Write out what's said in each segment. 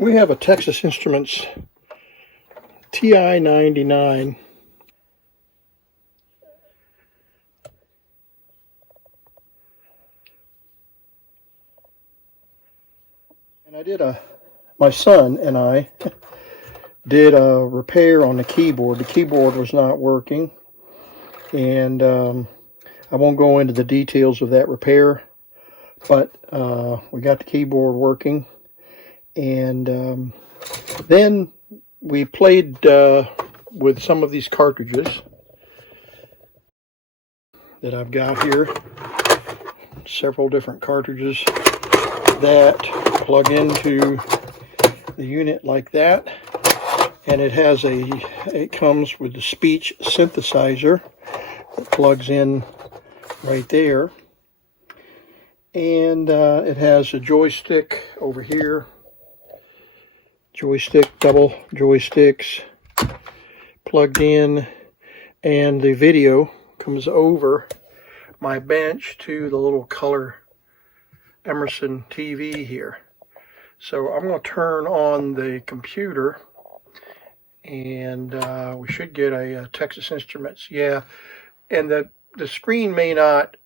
We have a Texas Instruments TI-99. And my son and I did a repair on the keyboard. The keyboard was not working, and I won't go into the details of that repair, but we got the keyboard working, and then we played with some of these cartridges that I've got here. Several different cartridges that plug into the unit like that, and it comes with the speech synthesizer that plugs in right there, and it has a joystick over here, double joysticks plugged in, and the video comes over my bench to the little color Emerson TV here. So I'm going to turn on the computer, and we should get a Texas Instruments. Yeah, and the screen may not.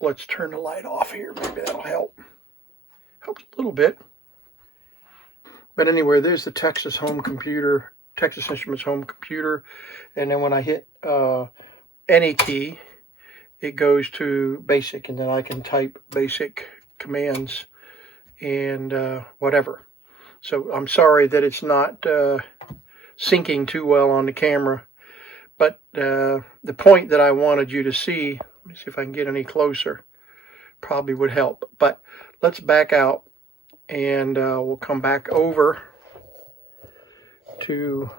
Let's turn the light off here. Maybe that'll help. Helps a little bit. But anyway, there's the Texas Instruments home computer. And then when I hit any key, it goes to basic, and then I can type basic commands and whatever. So I'm sorry that it's not syncing too well on the camera, but the point that I wanted you to see, let me see if I can get any closer, probably would help. But let's back out, and we'll come back over to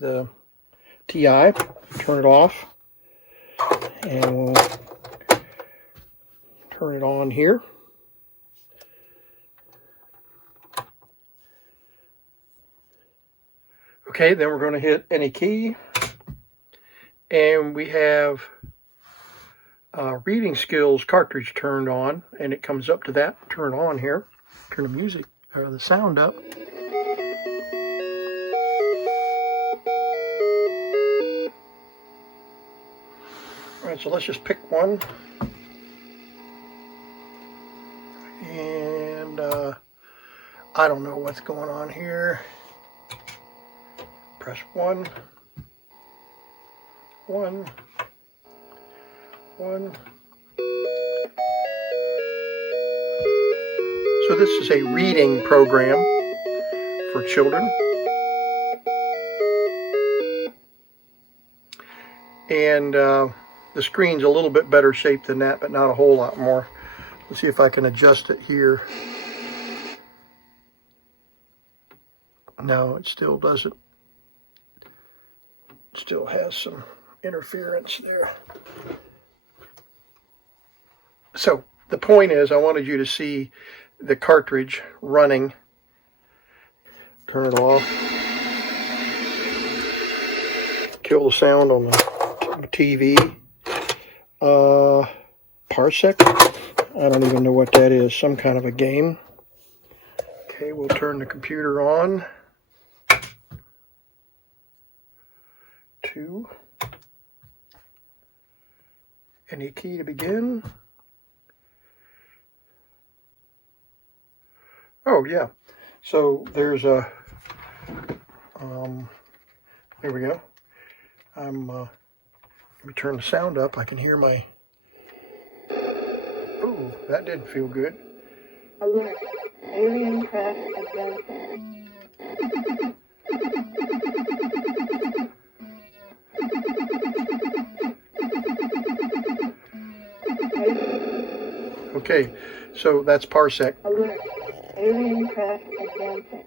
the TI, turn it off, and we'll turn it on here. Okay, then we're going to hit any key, and we have reading skills cartridge turned on, and it comes up to that. Turn on here. Turn the music or the sound up. All right, so let's just pick one, and I don't know what's going on here. Press 1, 1, 1. So this is a reading program for children. And the screen's a little bit better shaped than that, but not a whole lot more. Let's see if I can adjust it here. No, it still doesn't. Still has some interference there. So the point is, I wanted you to see the cartridge running. Turn it off. Kill the sound on the TV. Parsec. I don't even know what that is. Some kind of a game. Okay, we'll turn the computer on. 2. Any key to begin. Oh yeah, so there's a there we go. Let me turn the sound up. I can hear my, oh, that didn't feel good. Alert, alien craft advancing. Okay, so that's Parsec. Alert, alien craft advancing.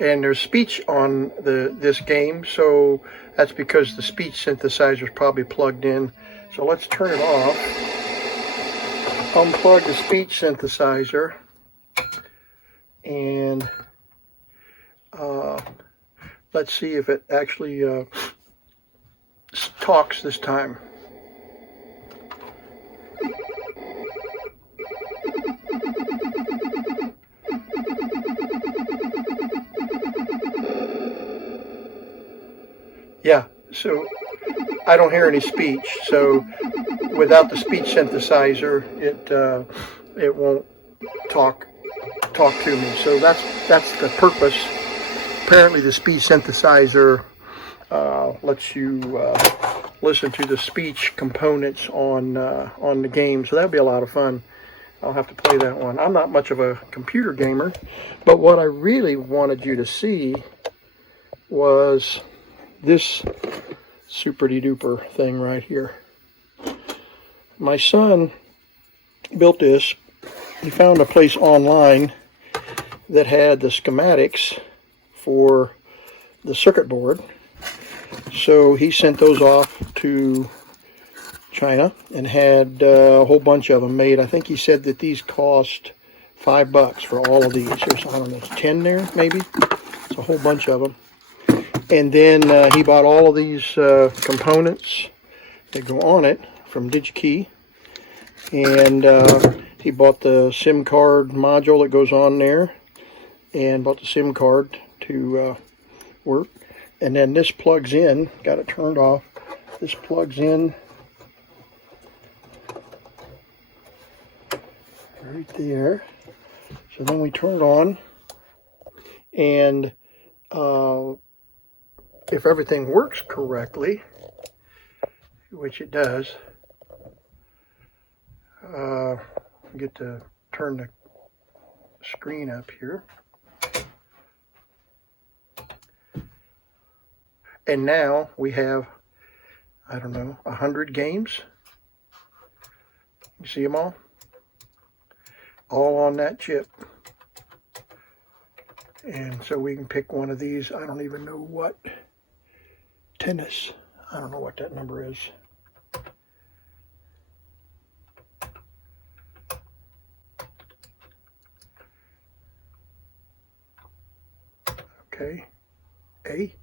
And there's speech on this game, so that's because the speech synthesizer is probably plugged in. So let's turn it off. Unplug the speech synthesizer, and let's see if it actually talks this time. Yeah, so I don't hear any speech. So without the speech synthesizer, it won't talk to me. So that's the purpose. Apparently, the speech synthesizer lets you listen to the speech components on the game. So that'll be a lot of fun. I'll have to play that one. I'm not much of a computer gamer, but what I really wanted you to see was this super-de-duper thing right here. My son built this. He found a place online that had the schematics for the circuit board. So he sent those off to China and had a whole bunch of them made. I think he said that these cost $5 for all of these. There's, I don't know, 10 there maybe. It's a whole bunch of them. And then he bought all of these components that go on it from DigiKey. And he bought the SIM card module that goes on there. And bought the SIM card to work. And then this plugs in. Got it turned off. This plugs in right there. So then we turn it on. And if everything works correctly, which it does, get to turn the screen up here. And now we have, I don't know, 100 games. You see them all? All on that chip. And so we can pick one of these. I don't even know what. Tennis. I don't know what that number is. Okay. A.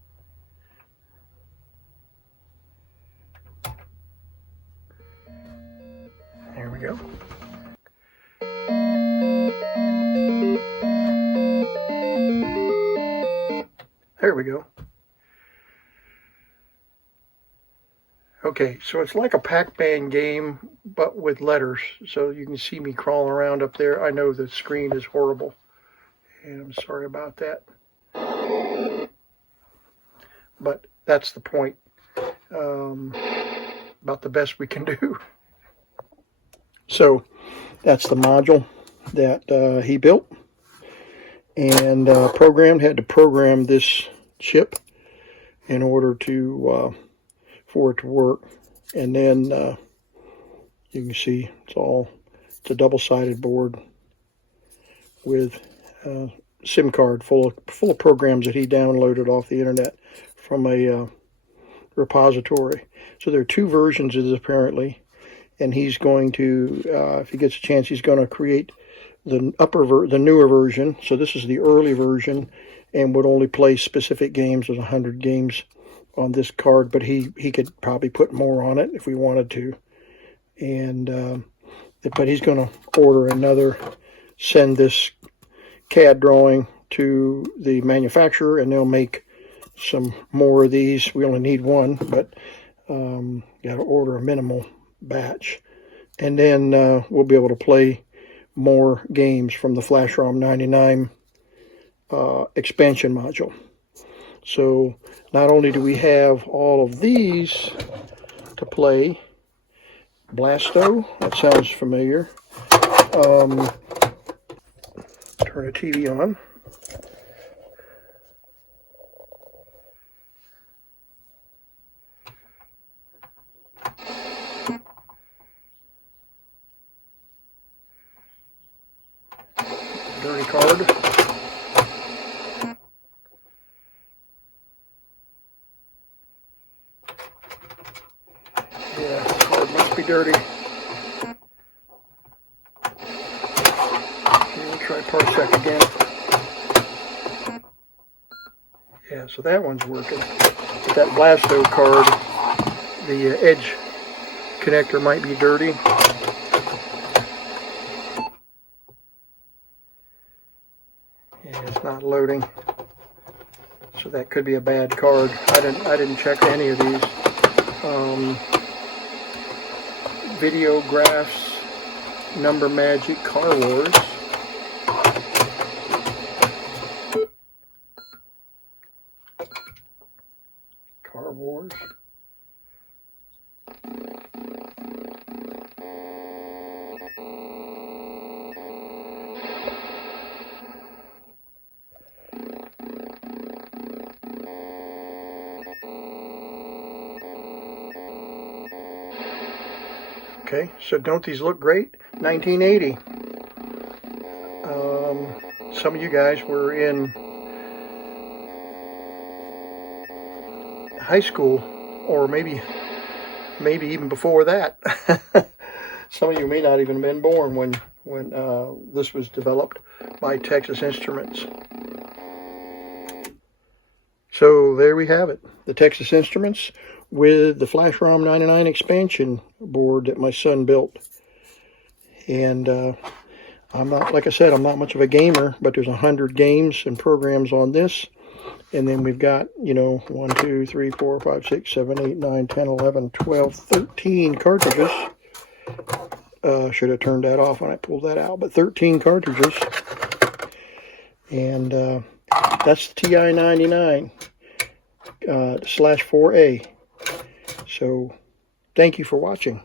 There we go. There we go. Okay, so it's like a Pac-Man game, but with letters. So you can see me crawling around up there. I know the screen is horrible, and I'm sorry about that. But that's the point. About the best we can do. So that's the module that he built and programmed. Had to program this chip in order to for it to work. And then you can see it's a double-sided board with SIM card full of programs that he downloaded off the internet from a repository. So there are two versions of this apparently, and he's going to, if he gets a chance, he's going to create the newer version. So this is the early version, and would only play specific games. There's 100 games on this card, but he could probably put more on it if we wanted to. And but he's going to send this CAD drawing to the manufacturer, and they'll make some more of these. We only need one, but got to order a minimal batch. And then we'll be able to play more games from the FLASHROM 99 expansion module. So not only do we have all of these to play, Blasto, that sounds familiar. Turn the TV on. Dirty card. Yeah, the card must be dirty. Okay, we'll try Parsec again. Yeah, so that one's working. But that Blasto card, the edge connector might be dirty. Yeah, it's not loading. So that could be a bad card. I didn't check any of these. Videographs, Number Magic, Car Wars. Car Wars. Okay, so don't these look great? 1980. Some of you guys were in high school, or maybe even before that. Some of you may not even have been born when this was developed by Texas Instruments. So there we have it, the Texas Instruments with the FLASHROM 99 expansion board that my son built. And I'm not, like I said, I'm not much of a gamer, but there's 100 games and programs on this. And then we've got, 1, 2, 3, 4, 5, 6, 7, 8, 9, 10, 11, 12, 13 cartridges. Should have turned that off when I pulled that out, but 13 cartridges. And that's the TI-99 /4A. So thank you for watching.